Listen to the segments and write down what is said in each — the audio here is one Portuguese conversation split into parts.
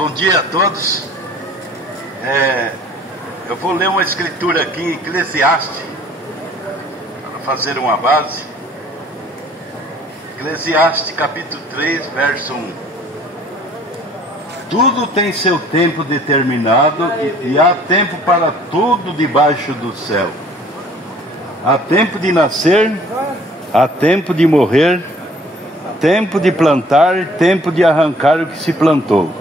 Bom dia a todos. Eu vou ler uma escritura aqui em Eclesiastes, para fazer uma base. Eclesiastes capítulo 3, verso 1. Tudo tem seu tempo determinado e há tempo para tudo debaixo do céu. Há tempo de nascer, há tempo de morrer, tempo de plantar, tempo de arrancar o que se plantou.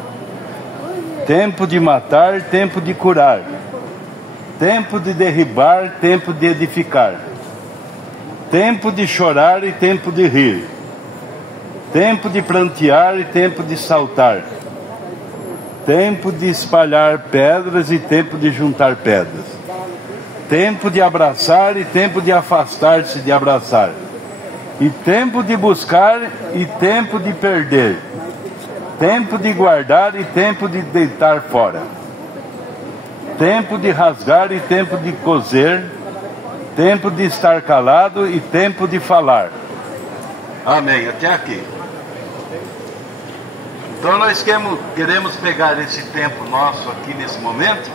Tempo de matar, tempo de curar. Tempo de derribar, tempo de edificar. Tempo de chorar e tempo de rir. Tempo de plantear e tempo de saltar. Tempo de espalhar pedras e tempo de juntar pedras. Tempo de abraçar e tempo de afastar-se de abraçar. E tempo de buscar e tempo de perder. Tempo de guardar e tempo de deitar fora. Tempo de rasgar e tempo de coser. Tempo de estar calado e tempo de falar. Amém. Até aqui. Então nós queremos pegar esse tempo nosso aqui nesse momento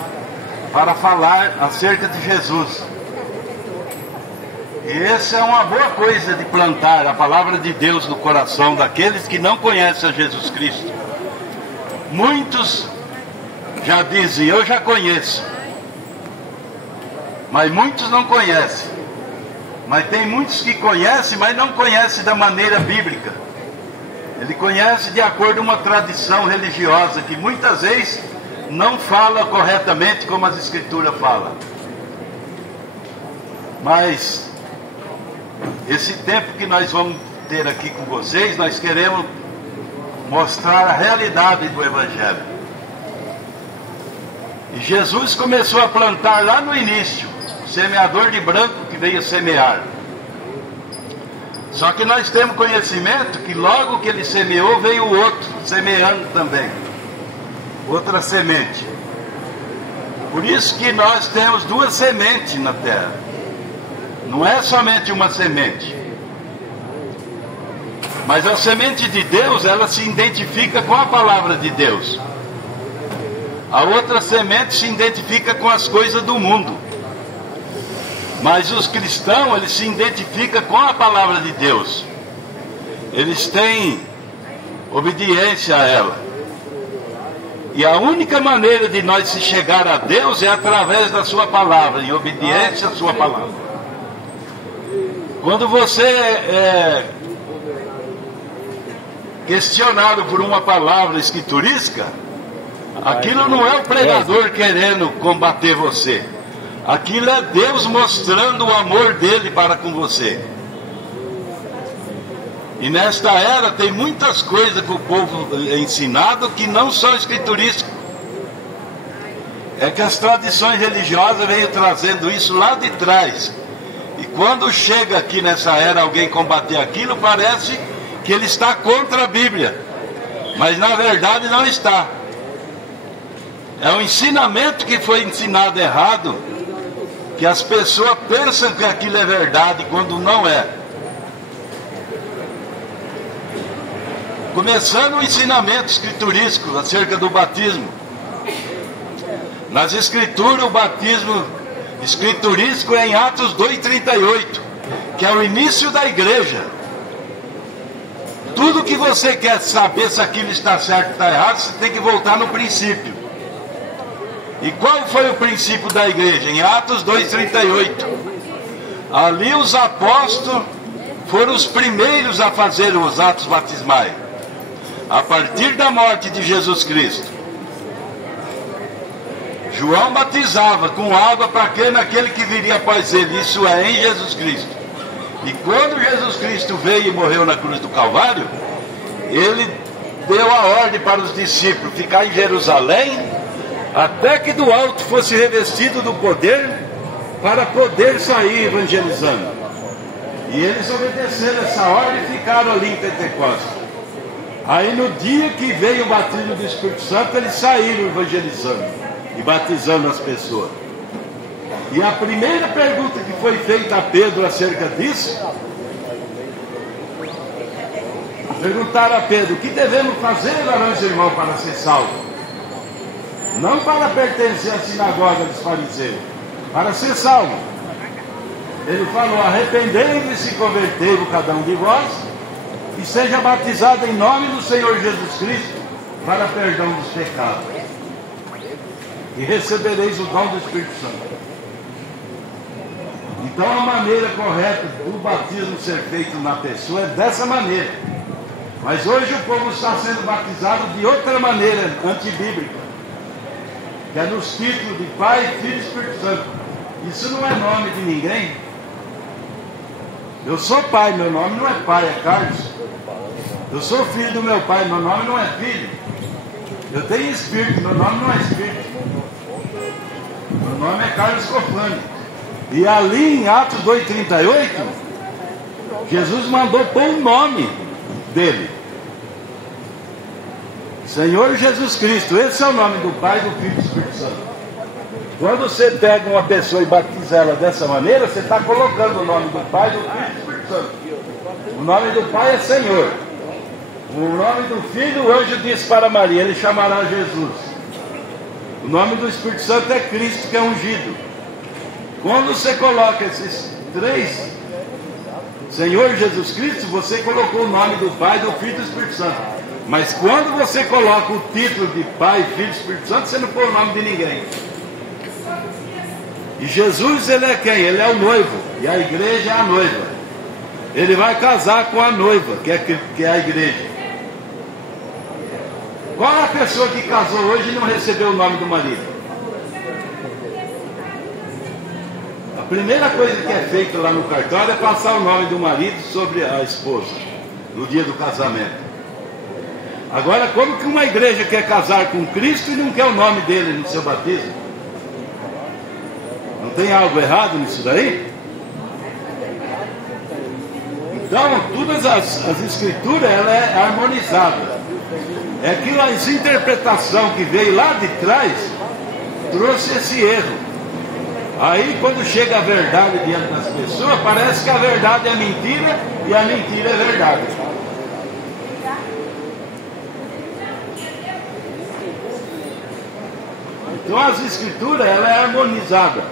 para falar acerca de Jesus. E essa é uma boa coisa de plantar a palavra de Deus no coração daqueles que não conhecem a Jesus Cristo. Muitos já dizem, eu já conheço. Mas muitos não conhecem. Mas tem muitos que conhecem, mas não conhecem da maneira bíblica. Ele conhece de acordo com uma tradição religiosa que muitas vezes não fala corretamente como as Escrituras falam. Mas esse tempo que nós vamos ter aqui com vocês, nós queremos mostrar a realidade do Evangelho. E Jesus começou a plantar lá no início, o semeador de branco que veio semear. Só que nós temos conhecimento que logo que ele semeou, veio o outro semeando também. Outra semente. Por isso que nós temos duas sementes na terra. Não é somente uma semente. Mas a semente de Deus, ela se identifica com a palavra de Deus. A outra semente se identifica com as coisas do mundo. Mas os cristãos, eles se identificam com a palavra de Deus. Eles têm obediência a ela. E a única maneira de nós se chegar a Deus é através da sua palavra, em obediência à sua palavra. Quando você é questionado por uma palavra escriturística, aquilo não é o pregador querendo combater você. Aquilo é Deus mostrando o amor dele para com você. E nesta era tem muitas coisas que o povo é ensinado que não são escriturísticas. É que as tradições religiosas veio trazendo isso lá de trás. E quando chega aqui nessa era alguém combater aquilo, parece que ele está contra a Bíblia. Mas na verdade não está. É um ensinamento que foi ensinado errado, que as pessoas pensam que aquilo é verdade quando não é. Começando o ensinamento escriturístico acerca do batismo. Nas escrituras, o batismo escriturístico é em Atos 2:38, que é o início da igreja. Tudo que você quer saber se aquilo está certo ou está errado, você tem que voltar no princípio. E qual foi o princípio da igreja? Em Atos 2:38. Ali os apóstolos foram os primeiros a fazer os atos batismais. A partir da morte de Jesus Cristo. João batizava com água para crer naquele que viria após ele. Isso é em Jesus Cristo. E quando Jesus Cristo veio e morreu na cruz do Calvário, ele deu a ordem para os discípulos ficar em Jerusalém, até que do alto fosse revestido do poder, para poder sair evangelizando. E eles obedeceram essa ordem e ficaram ali em Pentecostes. Aí no dia que veio o batismo do Espírito Santo, eles saíram evangelizando e batizando as pessoas. E a primeira pergunta que foi feita a Pedro acerca disso, perguntaram a Pedro: o que devemos fazer, varões e irmãos, para ser salvos? não para pertencer à sinagoga dos fariseus, para ser salvo. Ele falou: arrependei-vos e convertei-vos cada um de vós, e seja batizado em nome do Senhor Jesus Cristo, para perdão dos pecados, e recebereis o dom do Espírito Santo. Então a maneira correta do batismo ser feito na pessoa é dessa maneira. Mas hoje o povo está sendo batizado de outra maneira, antibíblica, que é nos títulos de Pai, Filho e Espírito Santo. Isso não é nome de ninguém. Eu sou pai, meu nome não é pai, é Carlos. Eu sou filho do meu pai, meu nome não é filho. Eu tenho espírito, meu nome não é espírito. Meu nome é Carlos Cofani. E ali em Atos 2,38, Jesus mandou pôr o nome dele: Senhor Jesus Cristo. Esse é o nome do Pai, do Filho e do Espírito Santo. Quando você pega uma pessoa e batiza ela dessa maneira, você está colocando o nome do Pai, do Filho e do Espírito Santo. O nome do Pai é Senhor. O nome do Filho, o anjo disse para Maria: ele chamará Jesus. O nome do Espírito Santo é Cristo, que é ungido. Quando você coloca esses três, Senhor Jesus Cristo, você colocou o nome do Pai, do Filho e do Espírito Santo. Mas quando você coloca o título de Pai, Filho e Espírito Santo, você não põe o nome de ninguém. E Jesus, ele é quem? Ele é o noivo, e a igreja é a noiva. Ele vai casar com a noiva, que é a igreja. Qual é a pessoa que casou hoje e não recebeu o nome do marido? A primeira coisa que é feita lá no cartório é passar o nome do marido sobre a esposa, no dia do casamento. Agora, como que uma igreja quer casar com Cristo e não quer o nome dele no seu batismo? Não tem algo errado nisso daí? Então, todas as escrituras, ela é harmonizada. É que a interpretação que veio lá de trás trouxe esse erro. Aí quando chega a verdade diante das pessoas, parece que a verdade é mentira e a mentira é verdade. Então as escrituras, ela é harmonizada.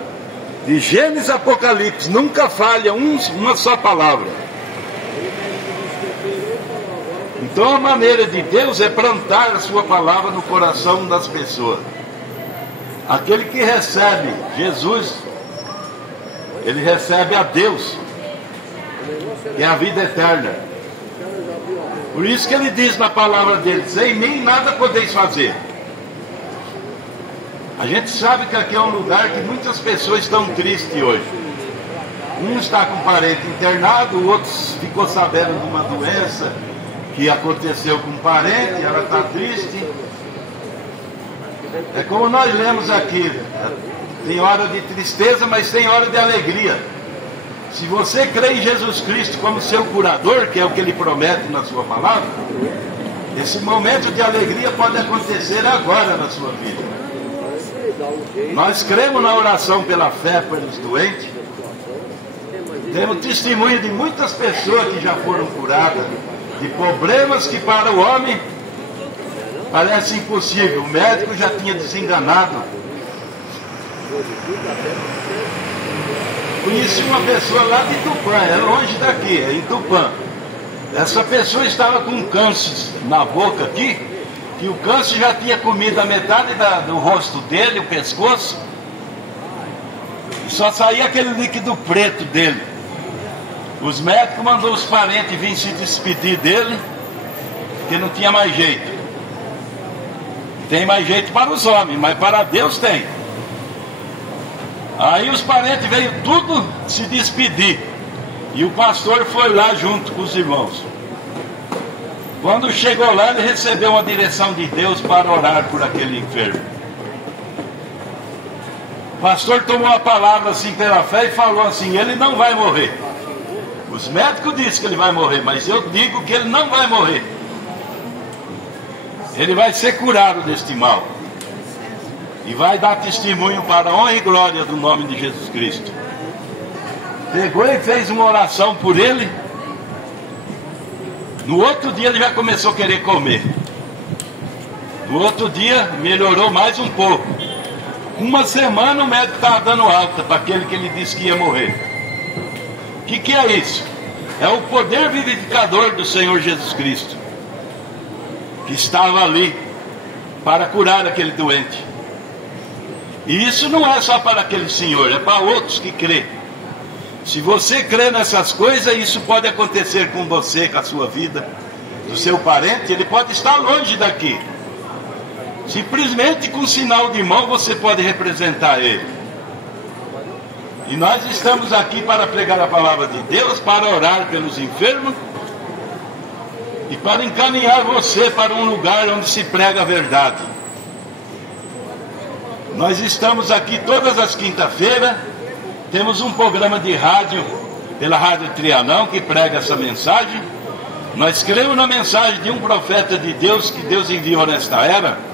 De Gênesis a Apocalipse, nunca falha uma só palavra. Então a maneira de Deus é plantar a sua palavra no coração das pessoas. Aquele que recebe Jesus, ele recebe a Deus, que é a vida eterna. Por isso que ele diz na palavra dele: sem mim nada podeis fazer. A gente sabe que aqui é um lugar que muitas pessoas estão tristes hoje. Um está com um parente internado, o outro ficou sabendo de uma doença que aconteceu com um parente, ela está triste. É como nós lemos aqui: tem hora de tristeza, mas tem hora de alegria. Se você crê em Jesus Cristo como seu curador, que é o que ele promete na sua palavra, esse momento de alegria pode acontecer agora na sua vida. Nós cremos na oração pela fé pelos doentes. Temos testemunho de muitas pessoas que já foram curadas de problemas que para o homem parece impossível. O médico já tinha desenganado. Conheci uma pessoa lá de Tupã, é longe daqui, é em Tupã. Essa pessoa estava com um câncer na boca aqui, que o câncer já tinha comido a metade do rosto dele, o pescoço, e só saía aquele líquido preto dele. Os médicos mandaram os parentes vir se despedir dele, porque não tinha mais jeito. Tem mais jeito para os homens, mas para Deus tem. Aí os parentes veio tudo se despedir, e o pastor foi lá junto com os irmãos. Quando chegou lá, ele recebeu uma direção de Deus para orar por aquele enfermo. O pastor tomou a palavra assim pela fé e falou assim: ele não vai morrer. Os médicos dizem que ele vai morrer, mas eu digo que ele não vai morrer. Ele vai ser curado deste mal. E vai dar testemunho para a honra e glória do nome de Jesus Cristo. Pegou e fez uma oração por ele. No outro dia ele já começou a querer comer. No outro dia melhorou mais um pouco. Uma semana o médico estava dando alta para aquele que ele disse que ia morrer. O que é isso? É o poder vivificador do Senhor Jesus Cristo, que estava ali para curar aquele doente. E isso não é só para aquele senhor, é para outros que crê. Se você crê nessas coisas, isso pode acontecer com você, com a sua vida, do seu parente. Ele pode estar longe daqui. Simplesmente com um sinal de mão você pode representar ele. E nós estamos aqui para pregar a palavra de Deus, para orar pelos enfermos e para encaminhar você para um lugar onde se prega a verdade. Nós estamos aqui todas as quinta-feiras. Temos um programa de rádio pela Rádio Trianão que prega essa mensagem. Nós cremos na mensagem de um profeta de Deus que Deus enviou nesta era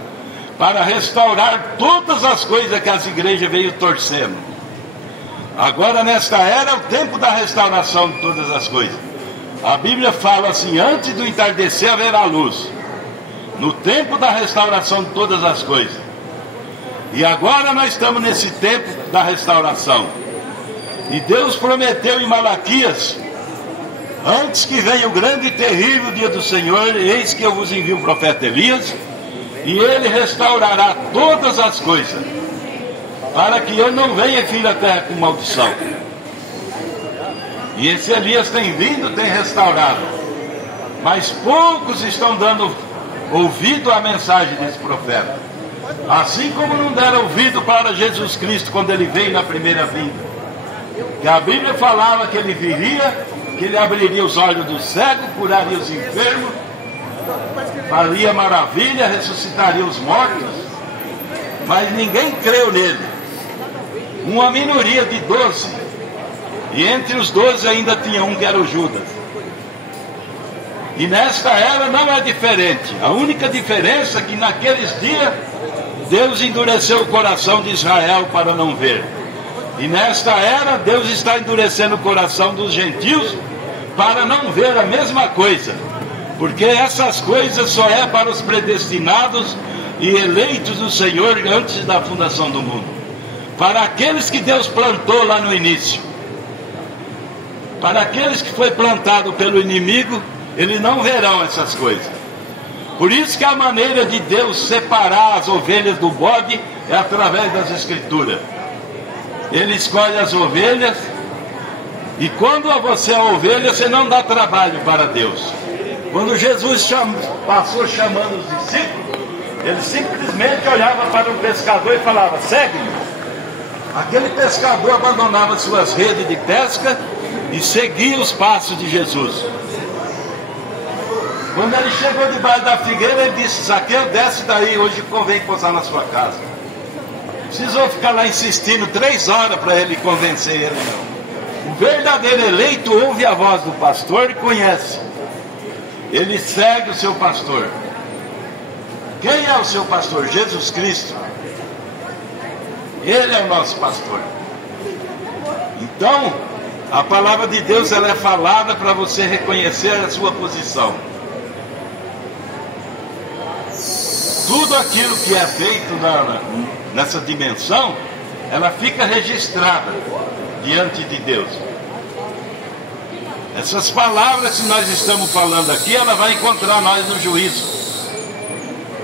para restaurar todas as coisas que as igrejas veio torcendo. Agora nesta era é o tempo da restauração de todas as coisas. A Bíblia fala assim: antes do entardecer haverá luz. No tempo da restauração de todas as coisas. E agora nós estamos nesse tempo da restauração. E Deus prometeu em Malaquias: antes que venha o grande e terrível dia do Senhor, eis que eu vos envio o profeta Elias, e ele restaurará todas as coisas, para que eu não venha vir à terra com maldição. E esse Elias tem vindo, tem restaurado, mas poucos estão dando ouvido à mensagem desse profeta. Assim como não deram ouvido para Jesus Cristo quando ele veio na primeira vinda, que a Bíblia falava que ele viria, que ele abriria os olhos dos cegos, curaria os enfermos, faria maravilha, ressuscitaria os mortos, mas ninguém creu nele. Uma minoria de 12, e entre os 12 ainda tinha um que era o Judas. E nesta era não é diferente. A única diferença é que naqueles dias Deus endureceu o coração de Israel para não ver. E nesta era Deus está endurecendo o coração dos gentios para não ver a mesma coisa. Porque essas coisas só é para os predestinados e eleitos do Senhor antes da fundação do mundo. Para aqueles que Deus plantou lá no início. Para aqueles que foi plantado pelo inimigo, eles não verão essas coisas. Por isso que a maneira de Deus separar as ovelhas do bode é através das Escrituras. Ele escolhe as ovelhas, e quando você é a ovelha, você não dá trabalho para Deus. Quando Jesus passou chamando os discípulos, ele simplesmente olhava para um pescador e falava: segue-me. Aquele pescador abandonava suas redes de pesca e seguia os passos de Jesus. Quando ele chegou debaixo da figueira, ele disse: Zaqueu, desce daí, hoje convém posar na sua casa. Precisou ficar lá insistindo 3 horas para ele convencer ele, não. O verdadeiro eleito ouve a voz do pastor e conhece. Ele segue o seu pastor. Quem é o seu pastor? Jesus Cristo. Ele é o nosso pastor. Então, a palavra de Deus ela é falada para você reconhecer a sua posição. Tudo aquilo que é feito nessa dimensão, ela fica registrada diante de Deus. Essas palavras que nós estamos falando aqui, ela vai encontrar nós no juízo.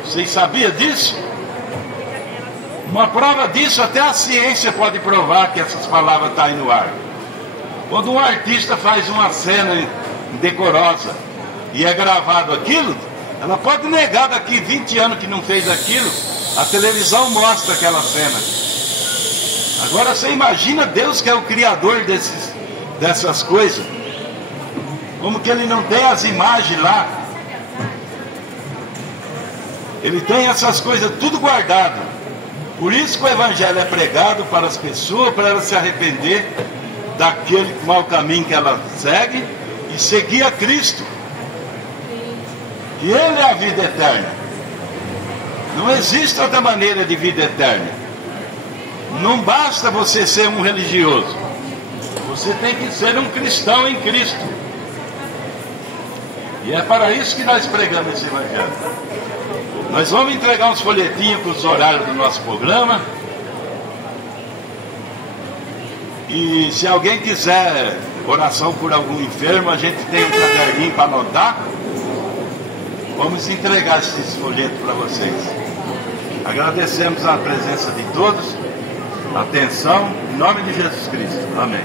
Vocês sabiam disso? Uma prova disso, até a ciência pode provar que essas palavras estão aí no ar. Quando um artista faz uma cena indecorosa e é gravado aquilo, ela pode negar daqui 20 anos que não fez aquilo. A televisão mostra aquela cena. Agora você imagina Deus, que é o criador dessas coisas. Como que ele não tem as imagens lá? Ele tem essas coisas tudo guardado. Por isso que o evangelho é pregado para as pessoas, para elas se arrepender daquele mau caminho que ela segue e seguir a Cristo. E Ele é a vida eterna. Não existe outra maneira de vida eterna. Não basta você ser um religioso. Você tem que ser um cristão em Cristo. E é para isso que nós pregamos esse evangelho. Nós vamos entregar uns folhetinhos com os horários do nosso programa. E se alguém quiser oração por algum enfermo, a gente tem um caderninho para anotar. Vamos entregar esses folhetos para vocês. Agradecemos a presença de todos. Atenção, em nome de Jesus Cristo. Amém.